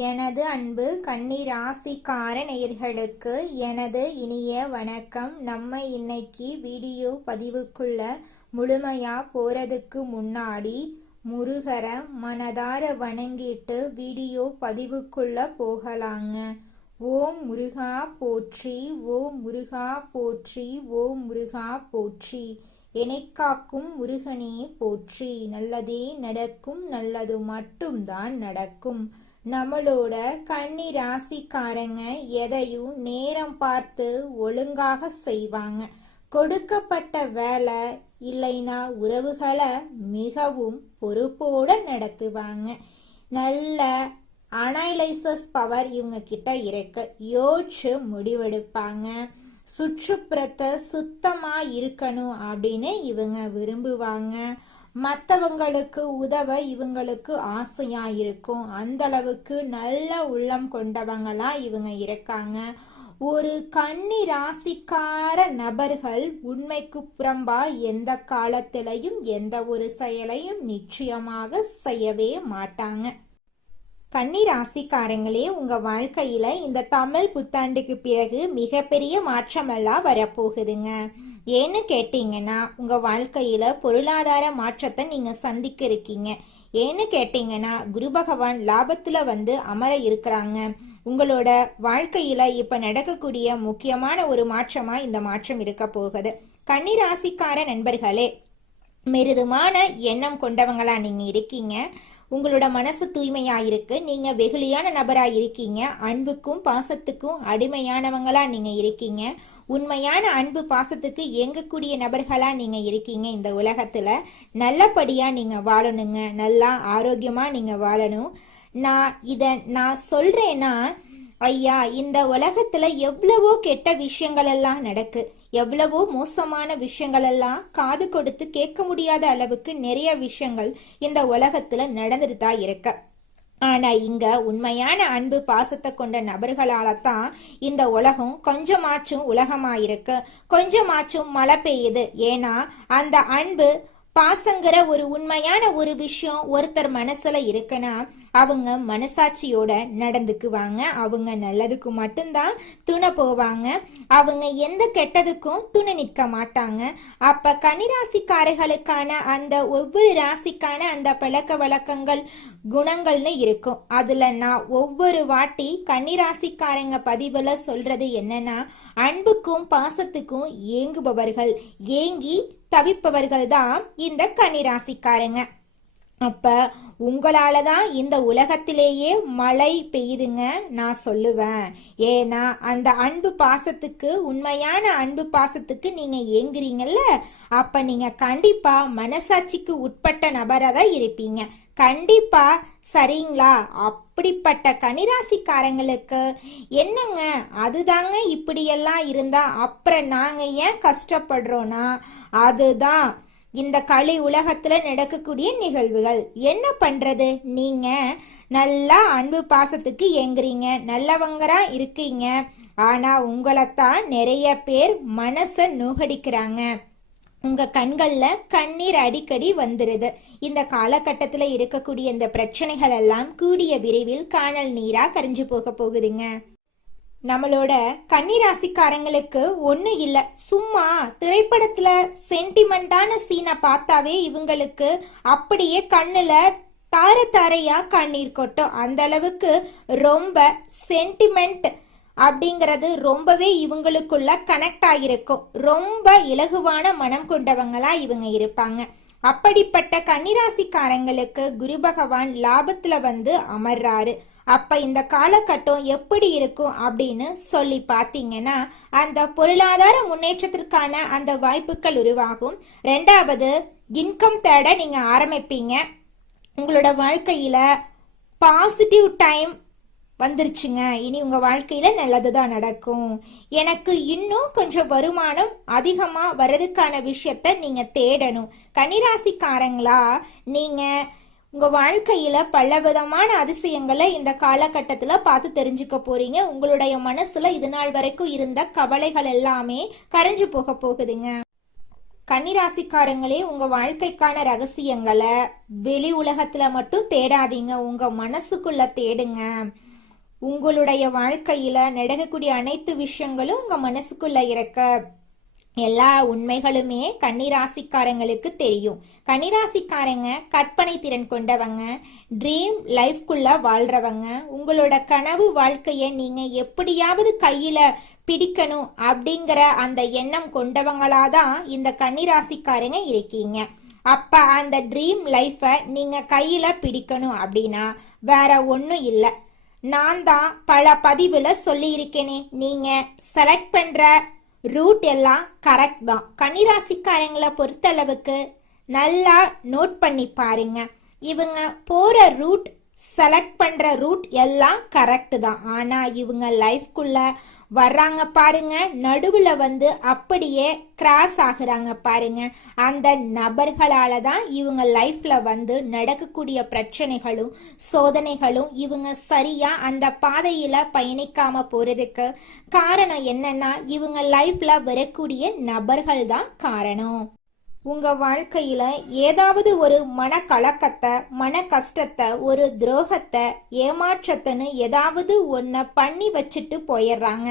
எனது அன்பு கன்னி ராசிக்கார நேயர்களுக்கு எனது இனிய வணக்கம். நம்ம இன்னைக்கு வீடியோ பதிவுக்குள்ள முழுமையா போறதுக்கு முன்னாடி முருகரை மனதார வணங்கிட்டு வீடியோ பதிவுக்குள்ள போகலாங்க. ஓம் முருகா போற்றி, ஓம் முருகா போற்றி, ஓம் முருகா போற்றி. எனைக்காக்கும் முருகனே போற்றி. நல்லதே நடக்கும், நல்லது மட்டும்தான் நடக்கும். நம்மளோட கன்னி ராசிக்காரங்க எதையும் நேரம் பார்த்து ஒழுங்காக செய்வாங்க. கொடுக்கப்பட்ட வேலை இல்லைன்னா உறவுகளை மிகவும் பொறுப்போட நடத்துவாங்க. நல்ல அனலைசஸ் பவர் இவங்க கிட்ட இருக்கு. யோசிச்சு முடிவெடுப்பாங்க. சுற்றுப்புறத்தை சுத்தமா இருக்கணும் அப்படின்னு இவங்க விரும்புவாங்க. மற்றவங்களுக்கு உதவ இவங்களுக்கு ஆசையா இருக்கும். அந்த அளவுக்கு நல்ல உள்ளம் கொண்டவங்களா இவங்க இருக்காங்க. ஒரு கன்னி ராசிக்கார நபர்கள் உண்மைக்கு புறம்பா எந்த காலத்திலையும் எந்த ஒரு செயலையும் நிச்சயமாக செய்யவே மாட்டாங்க. கன்னி ராசிக்காரங்களே, உங்க வாழ்க்கையில இந்த தமிழ் புத்தாண்டுக்கு பிறகு மிகப்பெரிய மாற்றமெல்லாம் வரப்போகுதுங்க. ஏன்னு கேட்டீங்கன்னா, உங்க வாழ்க்கையில பொருளாதார மாற்றத்தை நீங்க சந்திக்க இருக்கீங்க. ஏன்னு கேட்டீங்கன்னா, குரு பகவான் லாபத்துல அமர இருக்கிறாங்க. உங்களோட வாழ்க்கையில இப்ப நடக்கக்கூடிய முக்கியமான ஒரு மாற்றமா இந்த மாற்றம் இருக்க போகுது. கன்னி ராசிக்கார நண்பர்களே, மிருதுமான எண்ணம் கொண்டவங்களா நீங்க இருக்கீங்க. உங்களோட மனசு தூய்மையா இருக்கு. நீங்க வெகுளியான நபரா இருக்கீங்க. அன்புக்கும் பாசத்துக்கும் அடிமையானவங்களா நீங்க இருக்கீங்க. உண்மையான அன்பு பாசத்துக்கு இயங்கக்கூடிய நபர்களா நீங்க இருக்கீங்க. இந்த உலகத்துல நல்லபடியா நீங்க வாழணுங்க. நல்லா ஆரோக்கியமா நீங்க வாழணும். நான் சொல்றேன்னா, ஐயா, இந்த உலகத்துல எவ்வளவோ கெட்ட விஷயங்கள் எல்லாம் நடக்கு. எவ்வளவோ மோசமான விஷயங்கள் எல்லாம் காது கொடுத்து கேட்க முடியாத அளவுக்கு நிறைய விஷயங்கள் இந்த உலகத்துல நடந்துட்டு தான் இருக்கு. ஆனா இங்க உண்மையான அன்பு பாசத்தை கொண்ட நபர்களால தான் இந்த உலகம் கொஞ்சமாச்சும் உலகமாயிருக்கு. கொஞ்சமாச்சும் மழை பெய்யுது. ஏன்னா அந்த அன்பு பாசங்கிற ஒரு உண்மையான ஒரு விஷயம் ஒருத்தர் மனசுல இருக்குன்னா அவங்க மனசாட்சியோட நடந்துக்குவாங்க. அவங்க நல்லதுக்கு மட்டும்தான் துணை போவாங்க. அவங்க எந்த கெட்டதுக்கும் துணை நிற்க மாட்டாங்க. அப்ப கன்னிராசிக்காரர்களுக்கான அந்த ஒவ்வொரு ராசிக்கான அந்த பழக்க வழக்கங்கள் குணங்கள்னு இருக்கும். அதுல நான் ஒவ்வொரு வாட்டி கன்னிராசிக்காரங்க பதிவுல சொல்றது என்னன்னா, அன்புக்கும் பாசத்துக்கும் ஏங்குபவர்கள், ஏங்கி தவிப்பவர்கள் தான் இந்த கன்னிராசிக்காரங்க. அப்ப உங்களாலதான் இந்த உலகத்திலேயே மழை பெய்யுதுங்க நான் சொல்லுவேன். ஏன்னா அந்த அன்பு பாசத்துக்கு, உண்மையான அன்பு பாசத்துக்கு நீங்க ஏங்குறீங்கல்ல, அப்ப நீங்க கண்டிப்பா மனசாட்சிக்கு உட்பட்ட நபரா தான் இருப்பீங்க. கண்டிப்பா, சரிங்களா? அப்படிப்பட்ட கன்னிராசிக்காரங்களுக்கு என்னங்க, அதுதாங்க இப்படியெல்லாம் இருந்தா அப்புறம் நாங்க ஏன் கஷ்டப்படுறோம்னா, அதுதான் இந்த கலி உலகத்துல நடக்கக்கூடிய நிகழ்வுகள். என்ன பண்றது, நீங்க நல்லா அன்பு பாசத்துக்கு ஏங்குறீங்க, நல்லவங்கரா இருக்கீங்க. ஆனா உங்களைத்தான் நிறைய பேர் மனச நோகடிக்கிறாங்க. உங்க கண்கள்ல கண்ணீர் அடிக்கடி வந்துருது. இந்த காலகட்டத்துல இருக்கக்கூடிய இந்த பிரச்சனைகள் எல்லாம் கூடிய விரைவில் காணல் நீரா கரைஞ்சு போக போகுதுங்க. நம்மளோட கன்னிராசிக்காரங்களுக்கு ஒண்ணு இல்ல, சும்மா திரைப்படத்துல சென்டிமெண்டான சீனை பார்த்தாவே இவங்களுக்கு அப்படியே கண்ணுல தார தாரையா கண்ணீர் கொட்டும். அந்த அளவுக்கு ரொம்ப சென்டிமெண்ட் அப்படிங்கிறது ரொம்பவே இவங்களுக்குள்ள கனெக்ட் ஆகிருக்கும். ரொம்ப இலகுவான மனம் கொண்டவங்களா இவங்க இருப்பாங்க. அப்படிப்பட்ட கன்னிராசிக்காரங்களுக்கு குரு பகவான் லாபத்துல அமர்றாரு. அப்ப இந்த காலகட்டம் எப்படி இருக்கும் அப்படின்னு சொல்லி பார்த்தீங்கன்னா, அந்த பொருளாதார முன்னேற்றத்திற்கான அந்த வாய்ப்புகள் உருவாகும். ரெண்டாவது, இன்கம் தேட நீங்க ஆரம்பிப்பீங்க. உங்களோட வாழ்க்கையில பாசிட்டிவ் டைம் வந்துருச்சுங்க. இனி உங்க வாழ்க்கையில நல்லதுதான் நடக்கும். எனக்கு இன்னும் கொஞ்சம் வருமானம் அதிகமா வர்றதுக்கான விஷயத்த நீங்க தேடணும். கன்னிராசிக்காரங்களா, நீங்க உங்க வாழ்க்கையில பலவிதமான அதிசயங்களை இந்த காலகட்டத்துல பார்த்து தெரிஞ்சுக்க போறீங்க. உங்களுடைய மனசுல இது நாள் வரைக்கும் இருந்த கவலைகள் எல்லாமே கரைஞ்சு போக போகுதுங்க. கன்னிராசிக்காரங்களே, உங்க வாழ்க்கைக்கான ரகசியங்களை வெளி உலகத்துல மட்டும் தேடாதீங்க, உங்க மனசுக்குள்ள தேடுங்க. உங்களுடைய வாழ்க்கையில நடக்கக்கூடிய அனைத்து விஷயங்களும் உங்க மனசுக்குள்ள இருக்க எல்லா உண்மைகளுமே கன்னிராசிக்காரங்களுக்கு தெரியும். கன்னிராசிக்காரங்க கற்பனை திறன் கொண்டவங்க, ட்ரீம் லைஃப்குள்ள வாழ்றவங்க. உங்களோட கனவு வாழ்க்கைய நீங்க எப்படியாவது கையில பிடிக்கணும் அப்படிங்கிற அந்த எண்ணம் கொண்டவங்களாதான் இந்த கன்னிராசிக்காரங்க இருக்கீங்க. அப்ப அந்த ட்ரீம் லைஃப நீங்க கையில பிடிக்கணும் அப்படின்னா வேற ஒன்றும் இல்லை. நான் தான் பல பதிவுல சொல்லி இருக்கேனே, நீங்க செலக்ட் பண்ற ரூட் எல்லாம் கரெக்ட் தான். கன்னிராசிக்காரங்களை பொறுத்தளவுக்கு நல்லா நோட் பண்ணி பாருங்க. இவங்க போற ரூட், செலக்ட் பண்ற ரூட் எல்லாம் கரெக்ட் தான். ஆனா இவங்க லைஃப்குள்ள வர்றாங்க பாருங்க, நடுவுல வந்து அப்படியே கிராஸ் ஆகுறாங்க பாருங்க. அந்த நபர்களால தான் இவங்க லைஃப்ல வந்து நடக்கக்கூடிய பிரச்சனைகளும் சோதனைகளும் இவங்க சரியா அந்த பாதையில பயணிக்காம போறதுக்கு காரணம் என்னன்னா, இவங்க லைஃப்ல வரக்கூடிய நபர்கள் தான் காரணம். உங்க வாழ்க்கையில ஏதாவது ஒரு மன கலக்கத்தை, மன கஷ்டத்தை, ஒரு துரோகத்தை, ஏமாற்றத்தைன்னு ஏதாவது ஒன்ன பண்ணி வச்சுட்டு போயிடுறாங்க.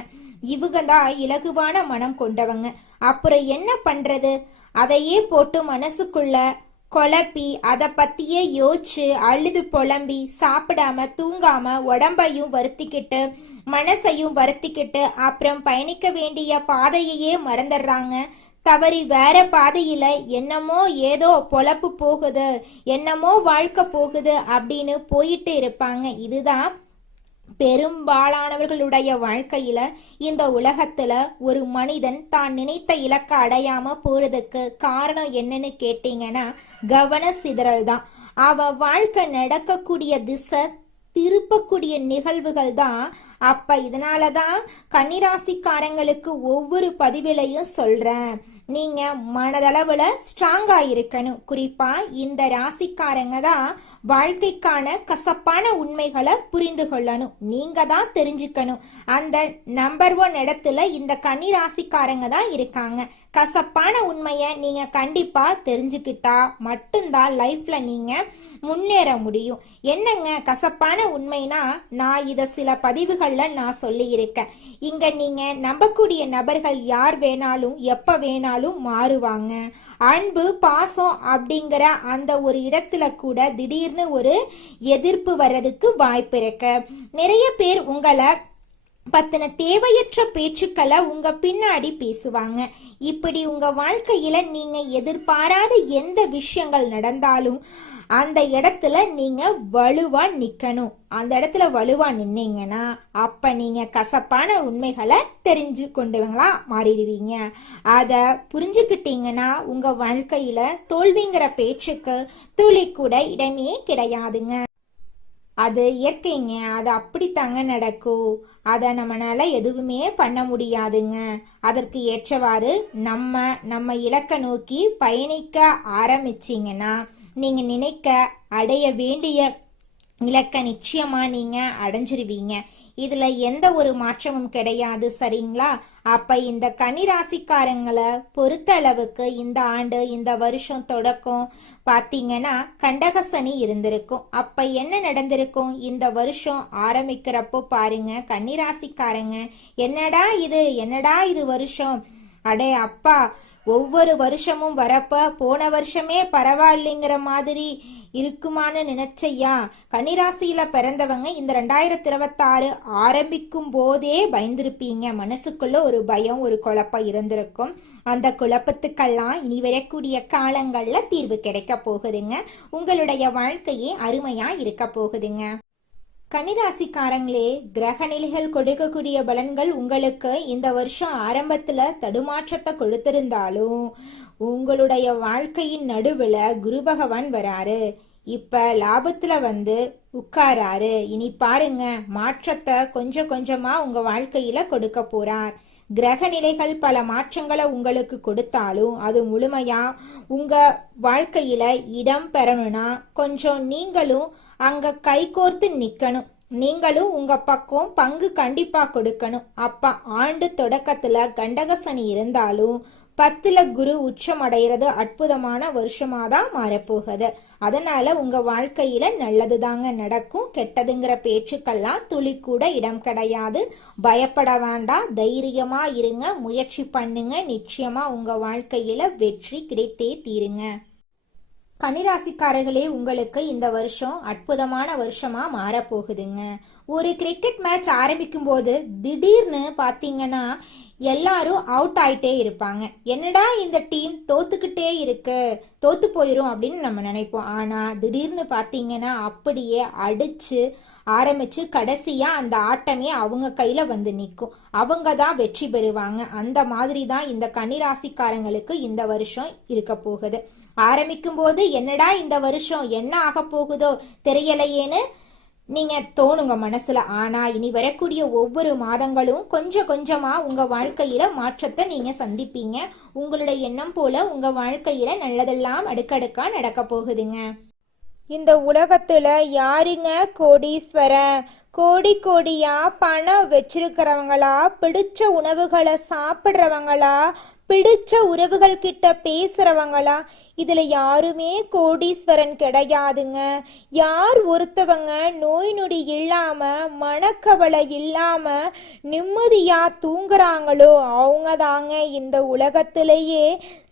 இவங்க தான் இலகுவான மனம் கொண்டவங்க. அப்புறம் என்ன பண்றது? அதையே போட்டு மனசுக்குள்ள குழப்பி அதை பத்தியே யோசிச்சு அழுது புலம்பி சாப்பிடாம தூங்காம உடம்பையும் வருத்திக்கிட்டு மனசையும் வருத்திக்கிட்டு அப்புறம் பயணிக்க வேண்டிய பாதையையே மறந்துடுறாங்க. தவறி வேற பாதையில என்னமோ ஏதோ பொழப்பு போகுது, என்னமோ வாழ்க்கை போகுது அப்படின்னு போயிட்டு இருப்பாங்க. இதுதான் பெரும்பாலானவர்களுடைய வாழ்க்கையில. இந்த உலகத்துல ஒரு மனிதன் தான் நினைத்த இலக்க அடையாம போறதுக்கு காரணம் என்னன்னு கேட்டீங்கன்னா கவன சிதறல் தான். அவ வாழ்க்கை நடக்கக்கூடிய திசை திருப்பக்கூடிய நிகழ்வுகள் தான். அப்ப இதனாலதான் கன்னிராசிக்காரங்களுக்கு ஒவ்வொரு பதிவிலையும் சொல்றேன், நீங்க மனதளவுல ஸ்ட்ராங்கா இருக்கணும். குறிப்பா இந்த ராசிக்காரங்க தான் வாழ்க்கைக்கான கசப்பான உண்மைகளை புரிந்து கொள்ளணும். நீங்க தான் தெரிஞ்சுக்கணும். அந்த நம்பர் 1 இடத்துல இந்த கன்னிராசிக்காரங்க தான் இருக்காங்க. கசப்பான உண்மையை நீங்க கண்டிப்பா தெரிஞ்சுக்கிட்டா மட்டும்தான் லைஃப்ல நீங்க முன்னேற முடியும். என்னங்க கசப்பான உண்மைனா, நான் இத சில பதிவுகள்ல நான் சொல்லி இருக்கேன். இங்க நீங்க நம்பக்கூடிய நபர்கள் யார் வேணாலும் எப்ப வேணாலும் மாறுவாங்க. அன்பு பாசம் அப்படிங்கிற அந்த ஒரு இடத்துல கூட திடீர்னு ஒரு எதிர்ப்பு வர்றதுக்கு வாய்ப்பு இருக்கு. நிறைய பேர் உங்களை பத்தின தேவையற்ற பேச்சுக்களை உங்க பின்னாடி பேசுவாங்க. இப்படி உங்க வாழ்க்கையில நீங்க எதிர்பாராத எந்த விஷயங்கள் நடந்தாலும் அந்த இடத்துல நீங்க வலுவா நிக்கணும். அந்த இடத்துல வலுவா நின்னீங்கன்னா அப்ப நீங்க கசப்பான உண்மைகளை தெரிஞ்சு கொண்டவங்களா மாறிடுவீங்க. அத புரிஞ்சுக்கிட்டீங்கன்னா உங்க வாழ்க்கையில தோல்விங்கிற பேச்சுக்கு துளி கூட இடமே கிடையாதுங்க. அது இயற்கைங்க, அது அப்படித்தாங்க நடக்கும். அதை நம்மளால எதுவுமே பண்ண முடியாதுங்க. அதற்கு ஏற்றவாறு நம்ம இலக்க நோக்கி பயணிக்க ஆரம்பிச்சிங்கன்னா நீங்க நினைக்க அடைய வேண்டிய இலக்க நிச்சயமா நீங்க அடைஞ்சிருவீங்க. இதுல எந்த ஒரு மாற்றமும் கிடையாது, சரிங்களா? அப்ப இந்த கன்னிராசிக்காரங்களை பொறுத்த அளவுக்கு இந்த ஆண்டு இந்த வருஷம் தொடக்கம் பாத்தீங்கன்னா கண்டகசனி இருந்திருக்கும். அப்ப என்ன நடந்திருக்கும்? இந்த வருஷம் ஆரம்பிக்கிறப்போ பாருங்க, கன்னிராசிக்காரங்க என்னடா இது வருஷம், அடே அப்பா ஒவ்வொரு வருஷமும் வரப்ப போன வருஷமே பரவாயில்லைங்கிற மாதிரி இருக்குமான்னு நினைச்சையா. கன்னிராசியில பிறந்தவங்க இந்த 2026 ஆரம்பிக்கும் போதே பயந்திருப்பீங்க. மனசுக்குள்ள ஒரு பயம், ஒரு குழப்பம் இருந்திருக்கும். அந்த குழப்பத்துக்கெல்லாம் இனி வரக்கூடிய காலங்கள்ல தீர்வு கிடைக்க போகுதுங்க. உங்களுடைய வாழ்க்கையே அருமையா இருக்க போகுதுங்க. கன்னிராசிக்காரங்களே, கிரக நிலைகள் கொடுக்கக்கூடிய பலன்கள் உங்களுக்கு இந்த வருஷம் ஆரம்பத்துல தடுமாற்றத்தை கொடுத்திருந்தாலும் உங்களுடைய வாழ்க்கையின் நடுவுல குரு பகவான் வராரு. இப்ப லாபத்துல வந்து உட்காராரு. இனி பாருங்க, மாற்றத்தை கொஞ்சம் கொஞ்சமா உங்க வாழ்க்கையில கொடுக்க போறார். கிரக நிலைகள் பல மாற்றங்களை உங்களுக்கு கொடுத்தாலும் அது முழுமையா உங்க வாழ்க்கையில இடம் பெறணும்னா கொஞ்சம் நீங்களும் அங்க கைகோர்த்து நிக்கணும். நீங்களும் உங்க பக்கம் பங்கு கண்டிப்பா கொடுக்கணும். அப்ப ஆண்டு தொடக்கத்துல கண்டகசனி இருந்தாலும் 10ல குரு உச்சம் அடைகிறது அற்புதமான வருஷமா தான் மாறப்போகுது. அதனால உங்க வாழ்க்கையில நல்லது தாங்க நடக்கும். கெட்டதுங்கிற பேச்சுக்கெல்லாம் துளி கூட இடம் கிடையாது. பயப்பட வேண்டாம், தைரியமா இருங்க, முயற்சி பண்ணுங்க. நிச்சயமா உங்க வாழ்க்கையில வெற்றி கிடைத்தே தீருங்க. கன்னிராசிக்காரர்களே, உங்களுக்கு இந்த வருஷம் அற்புதமான வருஷமா மாறப்போகுதுங்க. ஒரு கிரிக்கெட் மேட்ச் ஆரம்பிக்கும் போது திடீர்னு பாத்தீங்கன்னா எல்லாரும் அவுட் ஆயிட்டே இருப்பாங்க. என்னடா இந்த டீம் தோத்துக்கிட்டே இருக்கு, தோத்து போயிரும் அப்படின்னு நம்ம நினைப்போம். ஆனா திடீர்னு பாத்தீங்கன்னா அப்படியே அடிச்சு ஆரம்பிச்சு கடைசியா அந்த ஆட்டமே அவங்க கையில வந்து நிற்கும். அவங்க தான் வெற்றி பெறுவாங்க. அந்த மாதிரி தான் இந்த கன்னிராசிக்காரங்களுக்கு இந்த வருஷம் இருக்க போகுது. ஆரம்பிக்கும் போது என்னடா இந்த வருஷம் என்ன ஆக போகுதோ தெரியலையேன்னு நீங்க தோணுங்க மனசுல. ஆனா இனி வரக்கூடிய ஒவ்வொரு மாதங்களும் கொஞ்சம் கொஞ்சமா உங்க வாழ்க்கையில மாற்றத்தை நீங்க சந்திப்பீங்க. உங்களுடைய எண்ணம் போல உங்க வாழ்க்கையில நல்லதெல்லாம் அடுக்கடுக்கா நடக்க போகுதுங்க. இந்த உலகத்துல யாருங்க கோடீஸ்வரன்? கோடி கோடியா பணம் வச்சிருக்கிறவங்களா, பிடிச்ச உணவுகளை சாப்பிட்றவங்களா, பிடிச்ச உறவுகள் கிட்ட பேசுறவங்களா? இதுல யாருமே கோடீஸ்வரன் கிடையாதுங்க. யார் ஒருத்தவங்க நோய் நொடி இல்லாம மனக்கவலை இல்லாம நிம்மதியா தூங்குறாங்களோ அவங்க தாங்க இந்த உலகத்திலேயே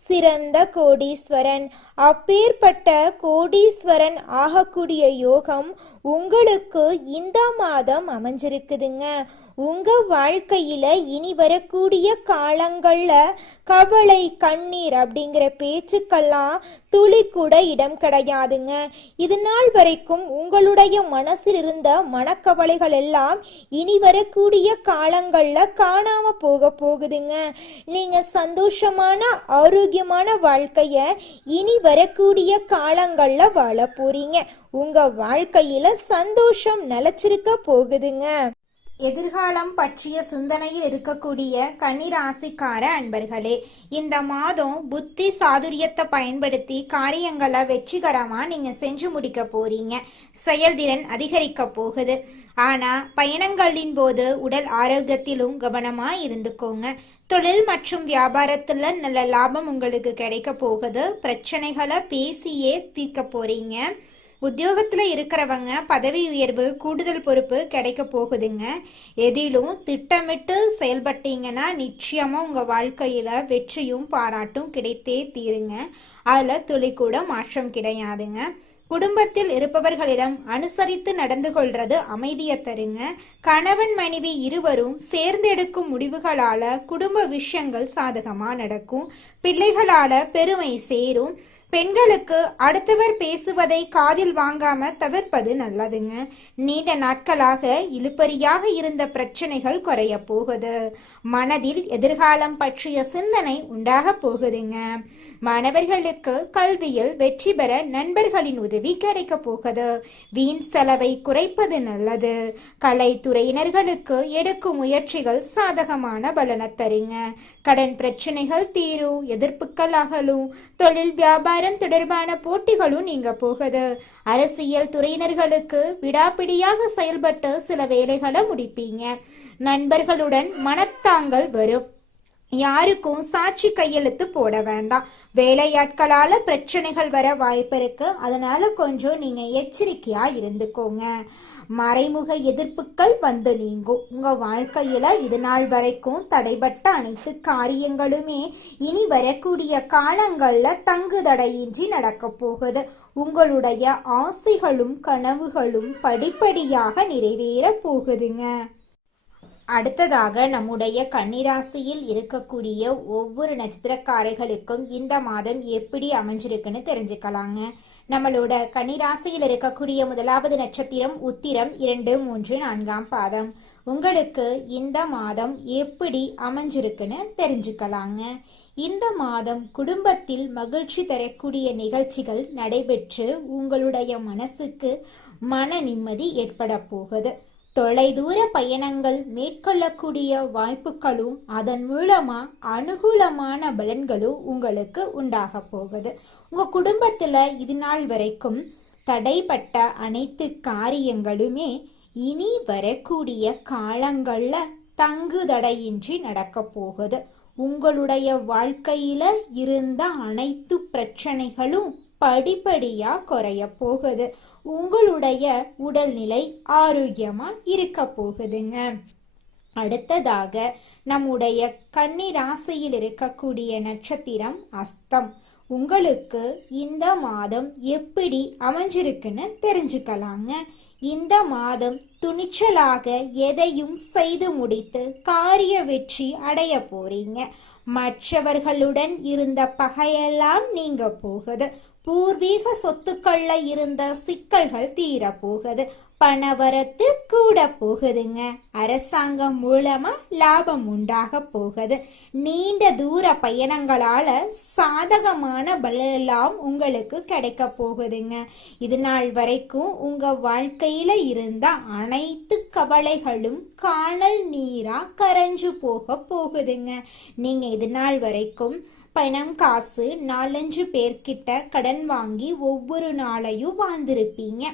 சிறந்த கோடீஸ்வரன். அப்பேற்பட்ட கோடீஸ்வரன் ஆகக்கூடிய யோகம் உங்களுக்கு இந்த மாதம் அமைஞ்சிருக்குதுங்க. உங்க வாழ்க்கையில இனி வரக்கூடிய காலங்கள்ல கவலை கண்ணீர் அப்படிங்கிற பேச்சுக்கெல்லாம் துளி கூட இடம் கிடையாதுங்க. இது நாள் வரைக்கும் உங்களுடைய மனசில் இருந்த மனக்கவலைகள் எல்லாம் இனி வரக்கூடிய காலங்கள்ல காணாம போகுதுங்க. நீங்க சந்தோஷமான ஆரோக்கியமான வாழ்க்கைய இனி வரக்கூடிய காலங்கள்ல வாழ போறீங்க. உங்க வாழ்க்கையில சந்தோஷம் நிலைச்சிருக்க போகுதுங்க. எதிர்காலம் பற்றிய சிந்தனையில் இருக்கக்கூடிய கன்னிராசிக்கார அன்பர்களே, இந்த மாதம் புத்தி சாதுரியத்தை பயன்படுத்தி காரியங்களை வெற்றிகரமா நீங்க செஞ்சு முடிக்க போறீங்க. செயல்திறன் அதிகரிக்க போகுது. ஆனா பயணங்களின் போது உடல் ஆரோக்கியத்திலும் கவனமா இருந்துக்கோங்க. தொழில் மற்றும் வியாபாரத்துல நல்ல லாபம் உங்களுக்கு கிடைக்க போகுது. பிரச்சனைகளை பேசியே தீர்க்க போறீங்க. உத்தியோகத்துல இருக்கிறவங்க பதவி உயர்வு, கூடுதல் பொறுப்பு கிடைக்க போகுதுங்க. எதிலும் திட்டமிட்டு செயல்பட்டீங்கன்னா நிச்சயமா உங்க வாழ்க்கையில வெற்றியும் பாராட்டும் கிடைத்தே தீருங்க. அதுல துளி கூட மாற்றம் கிடையாதுங்க. குடும்பத்தில் இருப்பவர்களிடம் அனுசரித்து நடந்து கொள்றது அமைதியை தருங்க. கணவன் மனைவி இருவரும் சேர்ந்தெடுக்கும் முடிவுகளால குடும்ப விஷயங்கள் சாதகமா நடக்கும். பிள்ளைகளால பெருமை சேரும். பெண்களுக்கு அடுத்தவர் பேசுவதை காதில் வாங்காம தவிர்ப்பது நல்லதுங்க. நீண்ட நாட்களாக இழுபறியாக இருந்த பிரச்சனைகள் குறைய போகுது. மனதில் எதிர்காலம் பற்றிய சிந்தனை உண்டாக போகுதுங்க. மாணவர்களுக்கு கல்வியில் வெற்றி பெற நண்பர்களின் உதவி கிடைக்க போகுது. வீண் செலவை குறைப்பது நல்லது. கலைத்துறையினர்களுக்கு எடுக்கும் முயற்சிகள் சாதகமான பலனை தருங்க. கடன் பிரச்சனைகள் தீரும், எதிர்ப்புகள் அகலும். தொழில் வியாபாரம் தொடர்பான போட்டிகளும் நீங்க போகுது. அரசியல் துறையினர்களுக்கு விடாப்பிடியாக செயல்பட்டு சில வேலைகளை முடிப்பீங்க. நண்பர்களுடன் மனத்தாங்கள் வரும். யாருக்கும் சாட்சி கையெழுத்து போட வேண்டாம். வேலையாட்களால பிரச்சனைகள் வர வாய்ப்பு இருக்கு. அதனால கொஞ்சம் நீங்க எச்சரிக்கையா இருந்துக்கோங்க. மறைமுக எதிர்ப்புகள் வந்து நீங்கும். உங்க வாழ்க்கையில இது நாள் வரைக்கும் தடைபட்ட அனைத்து காரியங்களுமே இனி வரக்கூடிய காலங்கள்ல தங்கு தடையின்றி நடக்க போகுது. உங்களுடைய ஆசைகளும் கனவுகளும் படிப்படியாக நிறைவேற போகுதுங்க. அடுத்ததாக நம்முடைய கன்னிராசியில் இருக்கக்கூடிய ஒவ்வொரு நட்சத்திரக்காரர்களுக்கும் இந்த மாதம் எப்படி அமைஞ்சிருக்குன்னு தெரிஞ்சுக்கலாங்க. நம்மளோட கன்னிராசியில் இருக்கக்கூடிய முதலாவது நட்சத்திரம் உத்திரம் 2, 3, 4ஆம் பாதம். உங்களுக்கு இந்த மாதம் எப்படி அமைஞ்சிருக்குன்னு தெரிஞ்சுக்கலாங்க. இந்த மாதம் குடும்பத்தில் மகிழ்ச்சி தரக்கூடிய நிகழ்ச்சிகள் நடைபெற்று உங்களுடைய மனசுக்கு மன நிம்மதி ஏற்பட போகுது. தொலைதூர பயணங்கள் மேற்கொள்ளக்கூடிய வாய்ப்புகளும் அதன் மூலமா அனுகூலமான பலன்களும் உங்களுக்கு உண்டாக போகுது. உங்க குடும்பத்துல இது நாள் வரைக்கும் தடைப்பட்ட அனைத்து காரியங்களுமே இனி வரக்கூடிய காலங்கள்ல தங்கு தடையின்றி நடக்க போகுது. உங்களுடைய வாழ்க்கையில இருந்த அனைத்து பிரச்சனைகளும் படிப்படியா குறைய போகுது. உங்களுடைய உடல்நிலை ஆரோக்கியமா இருக்க போகுதுங்க. அடுத்ததாக நம்முடைய கன்னி ராசியில் இருக்கக்கூடிய நட்சத்திரம் அஸ்தம். உங்களுக்கு இந்த மாதம் எப்படி அமைஞ்சிருக்குன்னு தெரிஞ்சுக்கலாங்க. இந்த மாதம் துணிச்சலாக எதையும் செய்து முடித்து காரிய வெற்றி அடைய போறீங்க. மற்றவர்களுடன் இருந்த பகையெல்லாம் நீங்க போகுது. பூர்வீக சொத்துக்கள்ல இருந்த சிக்கல்கள் தீர போகுது. பணவரத்து கூட போகுதுங்க. அரசாங்கம் மூலமா லாபம் உண்டாக போகுது. நீண்ட தூர பயணங்களால சாதகமான பலனெல்லாம் உங்களுக்கு கிடைக்க போகுதுங்க. இது நாள் வரைக்கும் உங்க வாழ்க்கையில இருந்த அனைத்து கவலைகளும் காணல் நீரா கரைஞ்சு போகுதுங்க. நீங்க இது நாள் வரைக்கும் பணம் காசு 4-5 பேர்கிட்ட கடன் வாங்கி ஒவ்வொரு நாளையும் வாழ்ந்திருப்பீங்க.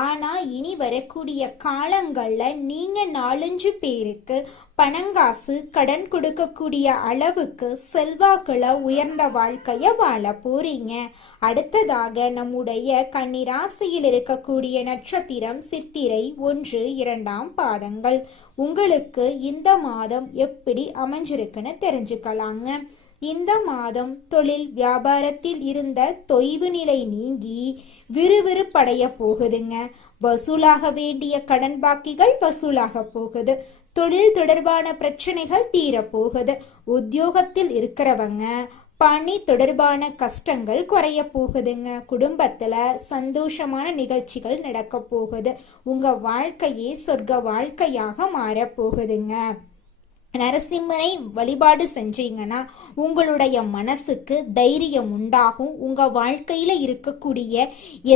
ஆனா இனி வரக்கூடிய காலங்கள்ல நீங்க 4-5 பேருக்கு பணங்காசு கடன் கொடுக்கக்கூடிய அளவுக்கு செல்வாக்குல உயர்ந்த வாழ்க்கைய வாழ போறீங்க. அடுத்ததாக நம்முடைய கன்னிராசியில் இருக்கக்கூடிய நட்சத்திரம் சித்திரை 1-2 பாதங்கள். உங்களுக்கு இந்த மாதம் எப்படி அமைஞ்சிருக்குன்னு தெரிஞ்சுக்கலாங்க. இந்த மாதம் தொழில் வியாபாரத்தில் இருந்த தொய்வு நிலை நீங்கி விறுவிறுப்படைய போகுதுங்க. வசூலாக வேண்டிய கடன் பாக்கிகள் வசூலாக போகுது. தொழில் தொடர்பான பிரச்சனைகள் தீர போகுது. உத்தியோகத்தில் இருக்கிறவங்க பணி தொடர்பான கஷ்டங்கள் குறைய போகுதுங்க. குடும்பத்துல சந்தோஷமான நிகழ்ச்சிகள் நடக்க போகுது. உங்க வாழ்க்கையே சொர்க்க வாழ்க்கையாக மாற போகுதுங்க. நரசிம்மனை வழிபாடு செஞ்சீங்கன்னா உங்களுடைய மனசுக்கு தைரியம் உண்டாகும். உங்க வாழ்க்கையில இருக்கக்கூடிய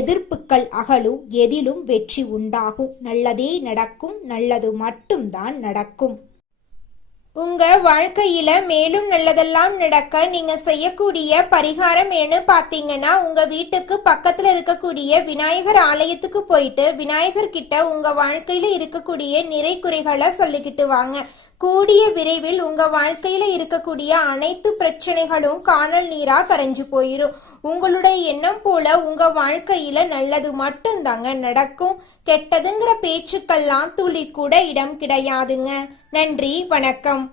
எதிர்ப்புகள் அகலும். எதிலும் வெற்றி உண்டாகும். நல்லதே நடக்கும். நல்லது மட்டும்தான் நடக்கும். உங்க வாழ்க்கையில மேலும் நல்லதெல்லாம் நடக்க நீங்க செய்யக்கூடிய பரிகாரம் என்ன பாத்தீங்கன்னா, உங்க வீட்டுக்கு பக்கத்துல இருக்கக்கூடிய விநாயகர் ஆலயத்துக்கு போயிட்டு விநாயகர் கிட்ட உங்க வாழ்க்கையில இருக்கக்கூடிய நிறை குறைகளை சொல்லிக்கிட்டு வாங்க. கூடிய விரைவில் உங்க வாழ்க்கையில இருக்கக்கூடிய அனைத்து பிரச்சனைகளும் காணல் நீரா கரைஞ்சு போயிரும். உங்களுடைய எண்ணம் போல உங்க வாழ்க்கையில நல்லது மட்டும்தாங்க நடக்கும். கெட்டதுங்கிற பேச்சுக்கெல்லாம் துளி கூட இடம் கிடையாதுங்க. நன்றி, வணக்கம்.